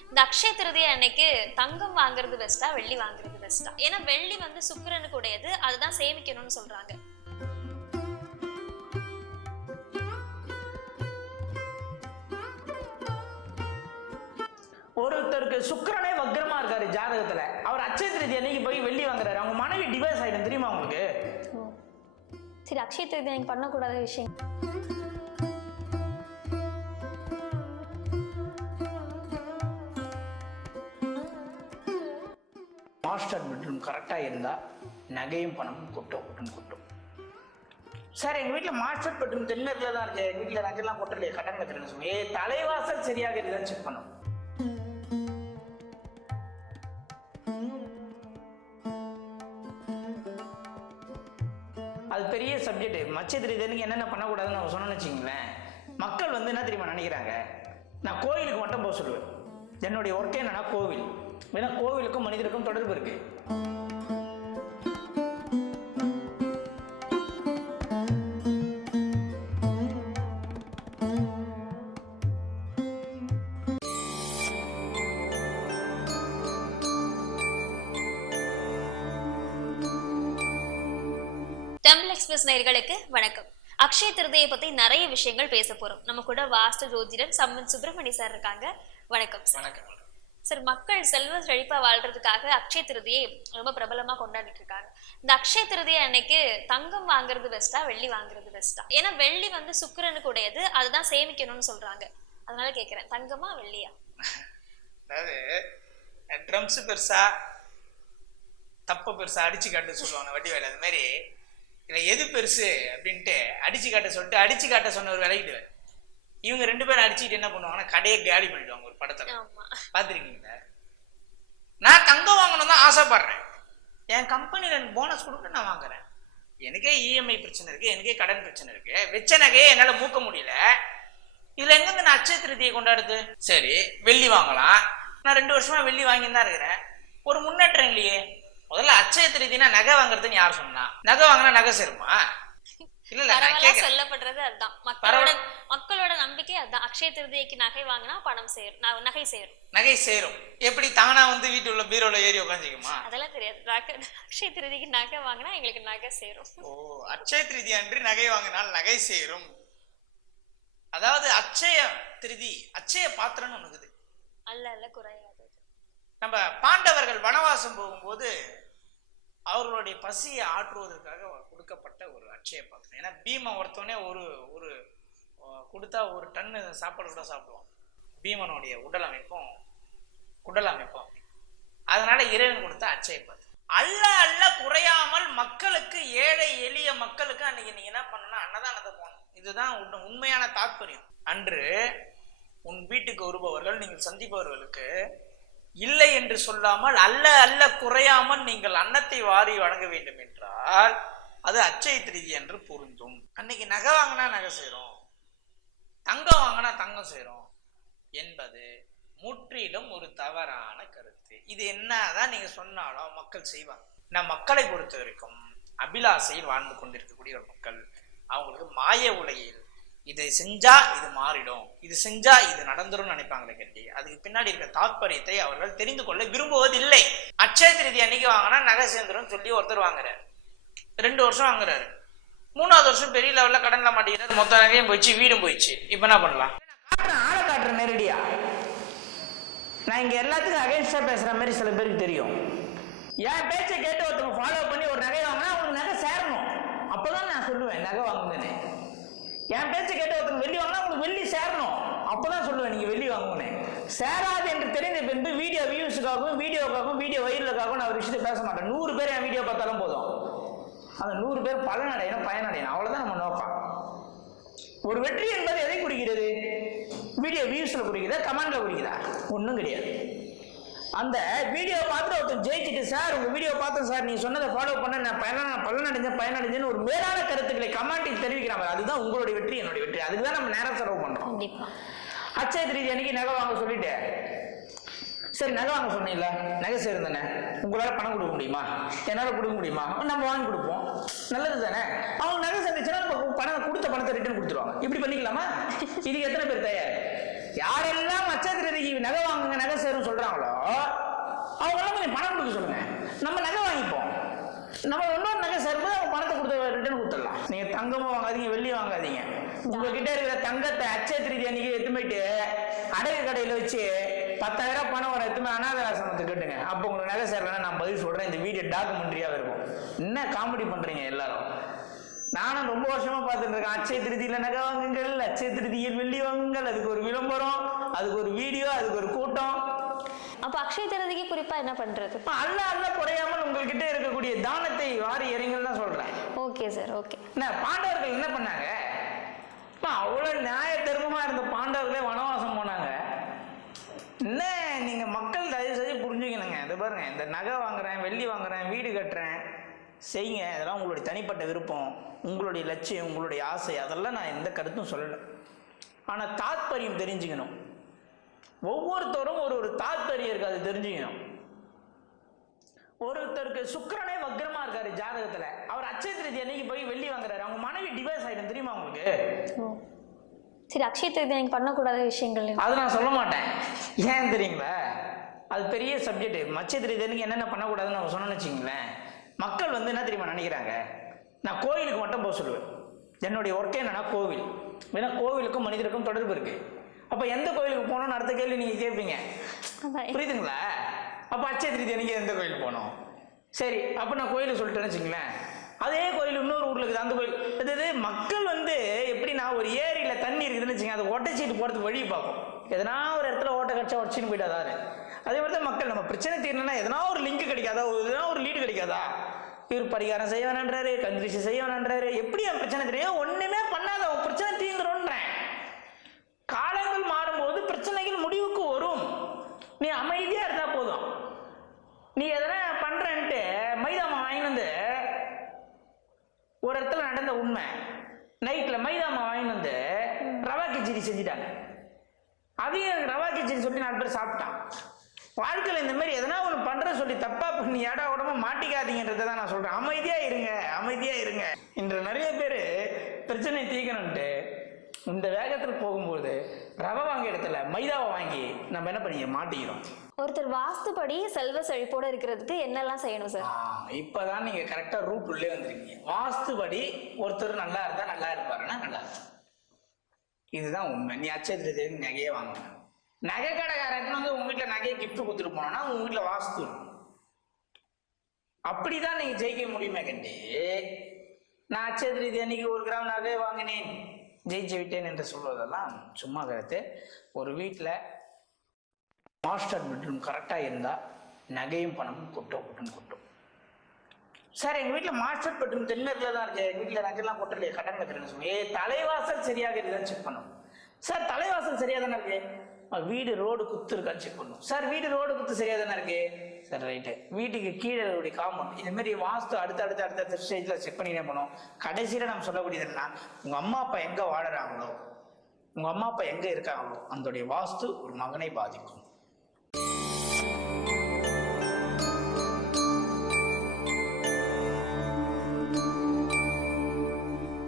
இந்த அக்ஷய திருதியை அன்னைக்கு தங்கம் வாங்குறது பெஸ்டா வெள்ளி வாங்குறது பெஸ்டா? ஏன்னா வெள்ளி வந்து சுக்கிரனுக்கு உடையது, அதுதான் சேமிக்கணும்னு சொல்றாங்க. ஒருத்தருக்கு சுக்கிரனே வக்ரமா இருக்காரு ஜாதகத்துல, அவர் அட்சய திருதி அன்னைக்கு போய் வெள்ளி வாங்குறாரு, அவங்க மனைவி டிவோர்ஸ் ஆயிடும் தெரியுமா உங்களுக்கு? சரி, அக்ஷய திருதி நீங்க பண்ணக்கூடாத விஷயம். மாஸ்டர் பெட்ரூம் கரெக்டா இருந்தா நகையும் பணமும் கொட்டும். சார் எங்க வீட்டுல மாஸ்டர் பெட்ரூம் தென்னர்ல தான் இருக்கு, எங்க வீட்டுல நகைலாம் கொட்டலையே, கடன் கட்டுறேன்னு சொல்லி தலைவாசல் சரியாக இருந்தா செக் பண்ணும். அது பெரிய சப்ஜெக்ட். மச்ச திருதிக்கு என்னென்ன பண்ணக்கூடாதுன்னு நம்ம சொன்னோன்னு வச்சுங்களேன், மக்கள் வந்து என்ன தெரியுமா நினைக்கிறாங்க, நான் கோயிலுக்கு மட்டும் போக சொல்லுவேன். என்னுடைய ஒர்க்கே என்னன்னா கோவில். ஏன்னா கோவிலுக்கும் மனிதருக்கும் தொடர்பு இருக்கு. தமிழ் எக்ஸ்பிரஸ் நேயர்களுக்கு வணக்கம். அக்ஷய திருதியை பத்தி நிறைய விஷயங்கள் பேச போறோம். நம்ம கூட வாஸ்து ஜோதிடர் சம்பன் சுப்பிரமணி சார் இருக்காங்க. வணக்கம் சார். சார், மக்கள் செல்வ செழிப்பா வாழ்றதுக்காக அக்ஷய திருதியை ரொம்ப பிரபலமா கொண்டாடிட்டு இருக்காங்க. இந்த அக்ஷய திருதியை அன்னைக்கு தங்கம் வாங்குறது பெஸ்டா வெள்ளி வாங்குறது பெஸ்டா? ஏன்னா வெள்ளி வந்து சுக்கிரனுக்கு உடையது, அதுதான் சேமிக்கணும்னு சொல்றாங்க. அதனால கேக்குறேன், தங்கமா வெள்ளியா? அதாவது ட்ரம்ஸ் பெருசா தப்ப பெருசா அடிச்சு காட்ட சொல்லுவாங்க வட்டி வேலை. அது மாதிரி இல்லை எது பெருசு அப்படின்ட்டு அடிச்சு காட்ட சொல்லிட்டு அடிச்சு காட்ட சொன்ன ஒரு விலகிடுவேன். இவங்க ரெண்டு பேரும் அடிச்சுட்டு என்ன பண்ணுவாங்கன்னா கடையை காலி பண்ணிடுவாங்க ஒரு படத்துல. பாத்துருக்கீங்களா? நான் தங்கம் வாங்கணும் தான் ஆசைப்படுறேன், என் கம்பெனில எனக்கு போனஸ் கொடுக்க நான் வாங்குறேன், எனக்கே இஎம்ஐ பிரச்சனை இருக்கு, எனக்கே கடன் பிரச்சனை இருக்கு, வெச்ச நகையே என்னால மூக்க முடியல, இதுல எங்கிருந்து நான் அட்சய திருதியை கொண்டாடுது? சரி, வெள்ளி வாங்கலாம். நான் 2 வருஷமா வெள்ளி வாங்கி தான் இருக்கிறேன், ஒரு முன்னேற்றம் இல்லையே. முதல்ல அட்சய திருதினா நகை வாங்குறதுன்னு யார் சொன்னா? நகை வாங்கினா நகை சேருமா? இல்ல சொல்லப்படுறது அதுதான். மக்களோட நம்பிக்கை அதுதான். அக்ஷய திருதிக்கு நகை வாங்கினா பணம் சேரும், நகை சேரும். எப்படி தானா வந்து வீட்டு உள்ள பீரோல ஏறி உட்காந்துக்குமா? அதெல்லாம் தெரியாது. அக்ஷய திருதிக்கு நகை வாங்கினா எங்களுக்கு நகை சேரும். ஓ, அட்சய திருதி அன்று நகை வாங்கினால் நகை சேரும். அதாவது அட்சய திருதி அட்சய பாத்திரம்னு ஒண்ணுக்குது. அல்ல குறையாது. நம்ம பாண்டவர்கள் வனவாசம் போகும்போது அவர்களுடைய பசியை ஆற்றுவதற்காக கொடுக்கப்பட்ட ஒரு அட்சய பாத்திரம். ஏன்னா பீமன் ஒருத்தவனே ஒரு ஒரு கொடுத்தா 1 டன் சாப்பாடு கூட சாப்பிடுவான். பீமனுடைய உடல் அமைப்பும் குடல் அமைப்பும். அதனால இறைவன் கொடுத்த அட்சய பாத்திரம். அல்ல குறையாமல் மக்களுக்கு, ஏழை எளிய மக்களுக்கு அன்னைக்கு நீங்க என்ன பண்ணணும், அன்னதானத்தை போகணும். இதுதான் உண்மையான தாற்பயம். அன்று உன் வீட்டுக்கு வருபவர்கள், நீங்கள் சந்திப்பவர்களுக்கு இல்லை என்று சொல்லாமல் அல்ல குறையாமல் நீங்கள் அன்னத்தை வாரி வழங்க வேண்டும் என்றால் அது அட்சய திருதி என்று பொருந்தும். அன்னைக்கு நகை வாங்கினா நகை சேரும், தங்கம் வாங்கினா தங்கம் சேரும் என்பது முற்றிலும் ஒரு தவறான கருத்து. இது என்னதான் நீங்க சொன்னாலும் மக்கள் செய்வாங்க. நான் மக்களை பொறுத்த வரைக்கும் அபிலாசையில் வாழ்ந்து கொண்டிருக்கக்கூடிய ஒரு மக்கள், அவங்களுக்கு மாய உலகில் இதை செஞ்சா இது மாறிடும், இது செஞ்சா இது நடந்துரும் நினைப்பாங்களே கண்டி. அதுக்கு பின்னாடி இருக்க தாற்பயத்தை அவர்கள் தெரிந்து கொள்ள விரும்புவதில்லை. அட்சய திருதி அன்னைக்கு வாங்கினா நகை சேர்ந்துரும் சொல்லி ஒருத்தர் வாங்குறாரு, 2 வருஷம் வாங்குறாரு, 3ஆவது வருஷம் பெரிய லெவல்ல கடன்ல மாட்டேங்கிறாரு, மொத்த நகையும் போயிடுச்சு, வீடும் போயிடுச்சு. இப்ப என்ன பண்ணலாம்? ஆளை காட்டுறேன் நேரடியா. நான் இங்க எல்லாத்துக்கும் அகைன்ஸ்டா பேசுற மாதிரி சில பேருக்கு தெரியும். என் பேச்சை கேட்டு ஒருத்தவங்க ஃபாலோ பண்ணி ஒரு நகை வாங்கினா அவங்களுக்கு நகை சேரணும், அப்பதான் நான் சொல்லுவேன் நகை வாங்குங்கன்னு. என் பேச்சு கேட்டு ஒருத்தங்க வெள்ளி வாங்கினா உங்களுக்கு வெள்ளி சேரணும், அப்பதான் சொல்லுவேன் நீங்க வெள்ளி வாங்குன்னு. சேராது என்று தெரிந்த பின்பு வீடியோ வியூஸுக்காகவும் வீடியோ வைரலுக்காகவும் நான் ஒரு விஷயத்தை பேச மாட்டேன். 100 பேர் என் வீடியோ பார்த்தாலும் போதும், அந்த 100 பேர் பயனடையணும், அவ்வளவுதான் நம்ம நோக்கம். ஒரு வெற்றி என்பது எதை குறிக்கிறது? வீடியோ வியூஸ்ல குறிக்குதா, கமெண்ட்ல குறிக்குதா? ஒன்றும் கிடையாது. அந்த வீடியோ பார்த்துட்டு ஒருத்தர் ஜெயிச்சுட்டு, சார் உங்க வீடியோ பார்த்தேன் சார், நீ சொன்னதை ஃபாலோ பண்ண நான் பயனடைஞ்சேன்னு ஒரு மேலான கருத்துக்களை கமெண்டில் தெரிவிக்கிறாங்க. அதுதான் உங்களுடைய வெற்றி, என்னுடைய வெற்றி. அதுக்கு தான் நம்ம நேரம் செலவு பண்றோம். அட்சய திருதி அன்னைக்கு நகை வாங்க சொல்லிட்டு, சரி நகை வாங்க சொன்னீங்களா, நகை சேரும் தானே, உங்களால பணம் கொடுக்க முடியுமா, என்னால கொடுக்க முடியுமா, நம்ம வாங்கி கொடுப்போம், நல்லது தானே. அவங்க நகை சேர்ந்துச்சுன்னா பணம் கொடுத்த பணத்தை ரிட்டர்ன் கொடுத்துருவாங்க. இப்படி பண்ணிக்கலாமா? இதுக்கு எத்தனை பேர் தயார்? யாரெல்லாம் அச்சத்திரதிக்கு நகை வாங்குங்க நகை சேரும் சொல்றாங்களோ அவங்கெல்லாம் கொஞ்சம் பணம் கொடுக்க சொல்லுங்க, நம்ம நகை வாங்கிப்போம். நம்ம இன்னொரு நகை சேரும்போது அவங்க பணத்தை கொடுத்து ரிட்டர்ன் கொடுத்துடலாம். நீங்க தங்கமும் வாங்காதீங்க, வெள்ளியும் வாங்காதீங்க. உங்ககிட்ட இருக்கிற தங்கத்தை அச்சய திருதி அன்னைக்கு எடுத்து போயிட்டு அடகு கடையில வச்சு 10,000 பணம் வர எடுத்துமே அனாதை ஆசிரமத்தை கேட்டுங்க. அப்போ உங்களுக்கு நகை சேரலன்னா நான் பதில் சொல்றேன். இந்த வீடியோ டாக்குமெண்ட்ரியாவே இருக்கும். என்ன காமெடி பண்றீங்க எல்லாரும்? நானும் ரொம்ப வருஷமா பார்த்துட்டு இருக்கேன். அச்சய திருதியில நகை வாங்குங்கள், அச்சய திருதியில் வெள்ளி வாங்குங்கள். அதுக்கு ஒரு விளம்பரம், அதுக்கு ஒரு வீடியோ, அதுக்கு ஒரு கூட்டம். அப்ப அக்ஷய திருதிக்கு குறிப்பா என்ன பண்றது? அல்ல குறையாமல் உங்ககிட்ட இருக்கக்கூடிய தானத்தை வாரி எறிங்கள் தான் சொல்றேன். Okay sir, okay. என்ன பாண்டவர்கள் என்ன பண்ணாங்க? அவ்வளவு நியாய தர்மமா இருந்த பாண்டவர்களே வனவாசம் போனாங்க. என்ன நீங்க மக்கள் தயவு செஞ்சு புரிஞ்சுக்கணுங்க. இதை பாருங்க, இந்த நகை வாங்குறேன், வெள்ளி வாங்குறேன், வீடு கட்டுறேன், செய்யுங்க. அதெல்லாம் உங்களுடைய தனிப்பட்ட விருப்பம், உங்களுடைய லட்சியம், உங்களுடைய ஆசை. அதெல்லாம் நான் எந்த கருத்தும் சொல்லலை. ஆனா தாத்பரியம் தெரிஞ்சுக்கணும். ஒவ்வொருத்தரும் ஒரு தாத்பரியம் இருக்கு, அது தெரிஞ்சுக்கணும். ஒருத்தருக்கு சுக்கிரனே வக்ரமா இருக்காரு ஜாதகத்துல, அவர் அச்சய திருதி அன்னைக்கு போய் வெள்ளி வாங்குறாரு, அவங்க மனைவி டிவைஸ் ஆயிடும். தெரியுமா உங்களுக்கு? சரி, அக்ஷய திருதி நீங்க பண்ணக்கூடாத விஷயங்கள் அது நான் சொல்ல மாட்டேன். ஏன் தெரியுங்களா? அது பெரிய சப்ஜெக்ட். அச்சய திருதி அன்னைக்கு என்னென்ன பண்ணக்கூடாதுன்னு நம்ம சொன்னோன்னு வச்சுங்களேன், மக்கள் வந்து என்ன தெரியுமா நினைக்கிறாங்க? நான் கோயிலுக்கு மட்டும் போக சொல்லுவேன். என்னுடைய ஒர்க்கே என்னன்னா கோவில். ஏன்னா கோவிலுக்கும் மனிதருக்கும் தொடர்பு இருக்கு. அப்ப எந்த கோயிலுக்கு போகணும்னு அடுத்த கேள்வி நீங்க கேட்பீங்க. புரியுதுங்களா? அப்ப அச்சய திருதி அன்னைக்கு எந்த கோயிலுக்கு போகணும்? சரி, அப்ப நான் கோயிலுக்கு சொல்லிட்டேன்னு வச்சுங்களேன், அதே கோயில் இன்னொரு ஊர்ல இருக்குது, அந்த கோயில். அதாவது மக்கள் வந்து எப்படின்னா, ஒரு ஏரியில தண்ணி இருக்குதுன்னு வச்சுங்க, அதை ஒட்டைச்சிட்டு போறதுக்கு வழி பார்க்கும். எதனா ஒரு இடத்துல ஓட்ட கட்சா உடச்சின்னு போயிட்டாதாரு. அதே மாதிரி தான் மக்கள், நம்ம பிரச்சனை தீரணும்னா எதனா ஒரு லிங்க் கிடைக்காதா, எதனா ஒரு லீடு கிடைக்காதா? இவர் பரிகாரம் செய்ய வேணான்றாரு, கந்திரிச்சு செய்ய வேணான்றாரு. எப்படி அவன் பிரச்சனை தெரியும்? ஒண்ணுமே பண்ணாத அவன் பிரச்சனை தீந்துரும்ன்றேன். காலங்கள் மாறும்போது பிரச்சனைகள் முடிவுக்கு வரும். நீ அமைதியா இருந்தா போதும். நீ எதனா பண்றன்ட்டு மைதாமா வாங்கி வந்து, ஒரு இடத்துல நடந்த உண்மை, நைட்ல மைதாமா வாங்கி வந்து ரவா கிச்சடி செஞ்சுட்டாங்க. அதையும் ரவா கிச்சடி சொல்லி 4 பேர் சாப்பிட்டான். வாழ்க்கையில் இந்த மாதிரி எதனா ஒன்று பண்ற சொல்லி தப்பா பண்ணி ஏடா உடம்பு மாட்டிக்காதீங்கன்றதை தான் நான் சொல்றேன். அமைதியா இருங்க, அமைதியா இருங்க. இன்று நிறைய பேர் பிரச்சனை தீர்க்கணும்ட்டு இந்த வேகத்தில் போகும்போது ரவை வாங்க இடத்துல மைதாவை வாங்கி நம்ம என்ன பண்ணி மாட்டிக்கிறோம். ஒருத்தர் வாஸ்துபடி செல்வ செழிப்போட இருக்கிறதுக்கு என்னெல்லாம் செய்யணும் சார்? இப்பதான் நீங்க கரெக்டா ரூட் உள்ளே வந்திருக்கீங்க. வாஸ்துபடி ஒருத்தர் நல்லா இருந்தா நல்லா இருப்பாருன்னா நல்லா இருக்கும். இதுதான் உண்மை. நீ அச்சய திருதிக்கு நகையே வாங்கணும். நகை கடைக்காரன் வந்து உங்க வீட்டுல நகையை கிஃப்ட் கொடுத்துட்டு போனோம்னா உங்க வீட்டுல வாஸ்து இருக்கும். அப்படிதான் நீங்க ஜெயிக்க முடியுமே கண்டி. நான் அச்சய திருதி அன்னைக்கு 1 கிராம் நகை வாங்கினேன், ஜெயிச்சு விட்டேன் என்று சொல்வதெல்லாம் சும்மா கருத்து. ஒரு வீட்டில் மாஸ்டர் பெட்ரூம் கரெக்டாக இருந்தால் நகையும் பணமும் கொட்டும். சார் எங்கள் வீட்டில் மாஸ்டர் பெட்ரூம் தென்னரில் தான் இருக்கு, எங்கள் வீட்டில் நகைலாம் கொட்டலையே, கடன் கட்டுறேன்னு சொல்லி தலைவாசல் சரியாக இருக்குதான்னு செக் பண்ணும். சார் தலைவாசல் சரியாக தானே இருக்கு. வீடு ரோடு குத்து இருக்கான்னு செக் பண்ணும். சார் வீடு ரோடு குத்து சரியாக தானே இருக்கு. Sir right. வீட்டுக்கு கீழே காம்பவுண்ட் இந்த மாதிரி வாஸ்து அடுத்த ஸ்டேஜில் செக் பண்ணினே போனோம். கடைசியில் நம்ம சொல்லக்கூடியது என்னன்னா, உங்கள் அம்மா அப்பா எங்கே வாழறாங்களோ, உங்கள் அம்மா அப்பா எங்கே இருக்காங்களோ, அதோடைய வாஸ்து ஒரு மகனை பாதிக்கும்.